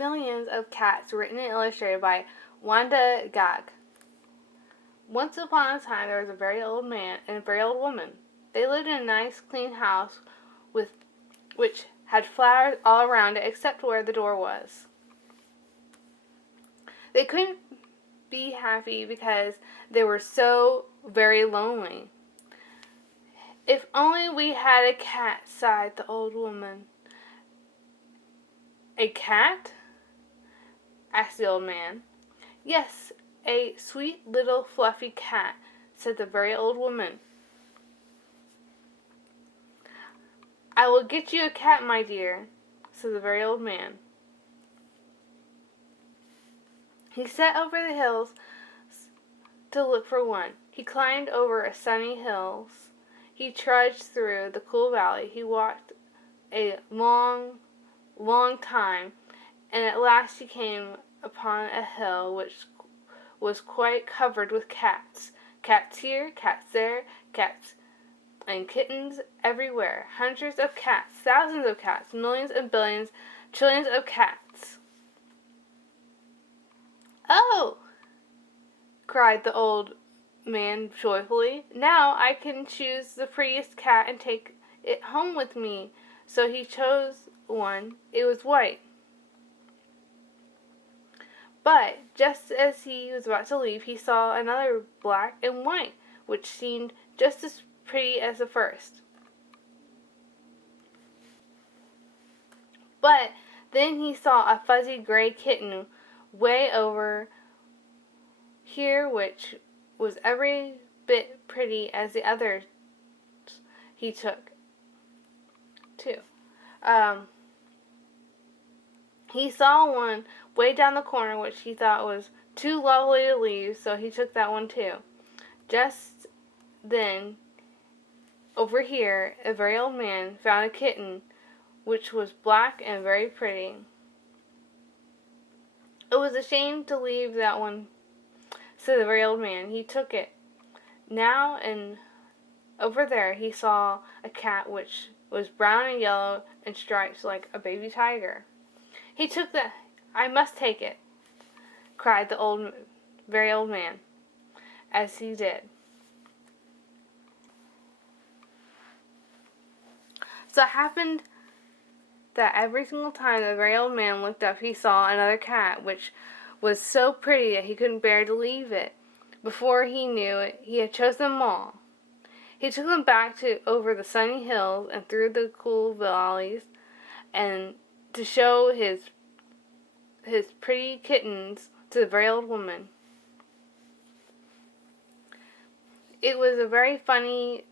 Millions of Cats, written and illustrated by Wanda Gag. Once upon a time, there was a very old man and a very old woman. They lived in a nice, clean house which had flowers all around it except where the door was. They couldn't be happy because they were so very lonely. "If only we had a cat," sighed the old woman. "A cat?" asked the old man. "Yes, a sweet little fluffy cat," said the very old woman. "I will get you a cat, my dear," said the very old man. He set over the hills to look for one. He climbed over a sunny hills. He trudged through the cool valley. He walked a long, long time, and at last he came upon a hill which was quite covered with cats. Cats here, cats there, cats and kittens everywhere. Hundreds of cats, thousands of cats, millions and billions, trillions of cats. "Oh!" cried the old man joyfully. "Now I can choose the prettiest cat and take it home with me." So he chose one. It was white. But just as he was about to leave, he saw another black and white, which seemed just as pretty as the first. But then he saw a fuzzy gray kitten way over here, which was every bit pretty as the others he took, too. He saw one way down the corner which he thought was too lovely to leave, so he took that one too. Just then, over here, a very old man found a kitten which was black and very pretty. "It was a shame to leave that one," said the very old man. He took it. Now and over there he saw a cat which was brown and yellow and striped like a baby tiger. He took that. "I must take it," cried the very old man, as he did. So it happened that every single time the very old man looked up, he saw another cat, which was so pretty that he couldn't bear to leave it. Before he knew it, he had chosen them all. He took them back over the sunny hills and through the cool valleys, and to show his pretty kittens to the very old woman. It was very funny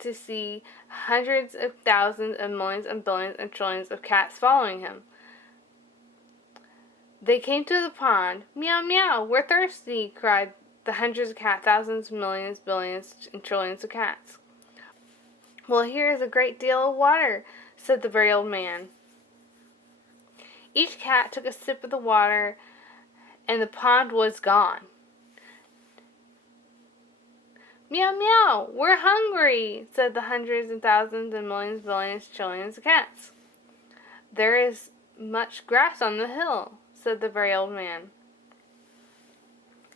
to see hundreds of thousands and millions and billions and trillions of cats following him. They came to the pond. "Meow, meow, we're thirsty," cried the hundreds of cats, thousands, millions, billions, and trillions of cats. "Well, here is a great deal of water," said the very old man. Each cat took a sip of the water, and the pond was gone. "Meow, meow, we're hungry," said the hundreds and thousands and millions, billions, trillions of cats. "There is much grass on the hill," said the very old man.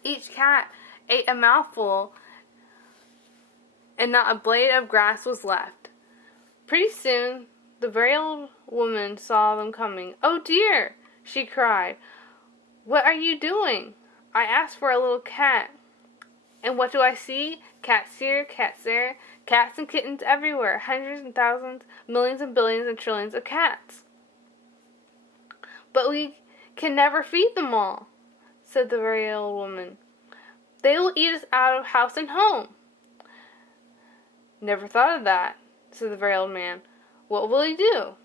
Each cat ate a mouthful, and not a blade of grass was left. Pretty soon, the very old woman saw them coming. "Oh dear," she cried. "What are you doing? I asked for a little cat. And what do I see? Cats here, cats there, cats and kittens everywhere, hundreds and thousands, millions and billions and trillions of cats." "But we can never feed them all," said the very old woman. "They will eat us out of house and home." "Never thought of that," said the very old man. "What will you do?"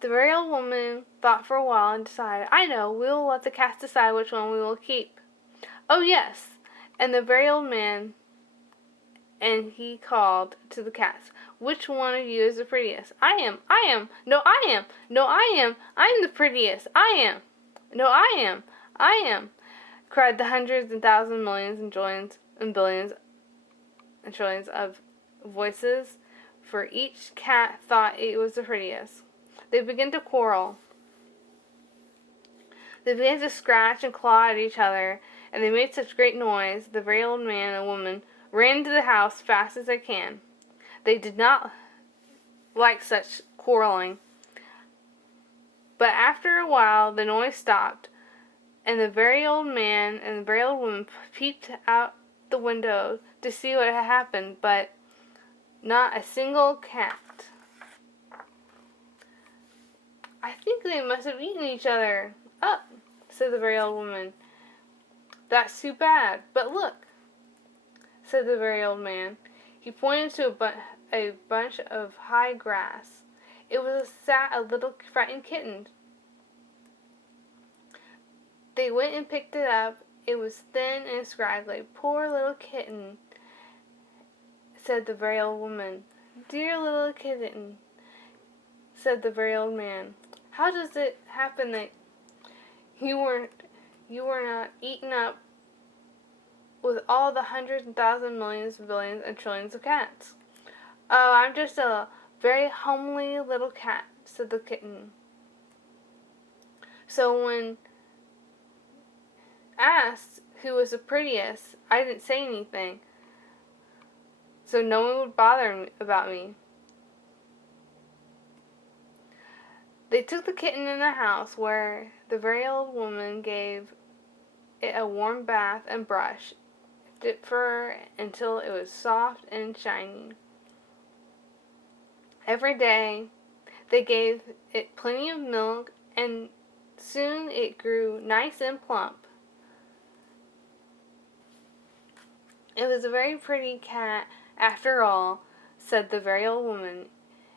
The very old woman thought for a while and decided, "I know, we will let the cats decide which one we will keep." "Oh yes," and the very old man, and he called to the cats, "Which one of you is the prettiest?" "I am, no I am, no I am the prettiest, I am, no I am," cried the hundreds and thousands, millions and trillions and billions and trillions of voices, for each cat thought it was the prettiest. They began to quarrel. They began to scratch and claw at each other, and they made such great noise, the very old man and woman ran into the house fast as they can. They did not like such quarreling. But after a while the noise stopped, and the very old man and the very old woman peeped out the window to see what had happened, but not a single cat. "I think they must have eaten each other up," said the very old woman. "That's too bad. But look," said the very old man. He pointed to a bunch of high grass. It was sat a little frightened kitten. They went and picked it up. It was thin and scraggly. "Poor little kitten," said the very old woman. "Dear little kitten," said the very old man. "How does it happen that you were not eaten up with all the hundreds and thousands, millions, billions, and trillions of cats?" "Oh, I'm just a very homely little cat," said the kitten. "So when asked who was the prettiest, I didn't say anything, so no one would bother about me." They took the kitten in the house, where the very old woman gave it a warm bath and brushed its fur until it was soft and shiny. Every day they gave it plenty of milk, and soon it grew nice and plump. "It was a very pretty cat after all," said the very old woman.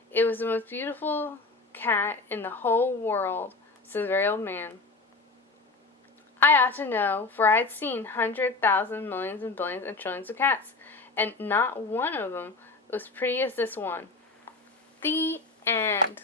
"It was the most beautiful cat in the whole world," said the very old man. "I ought to know, for I had seen hundreds, thousands, millions, and billions, and trillions of cats, and not one of them was pretty as this one." The end.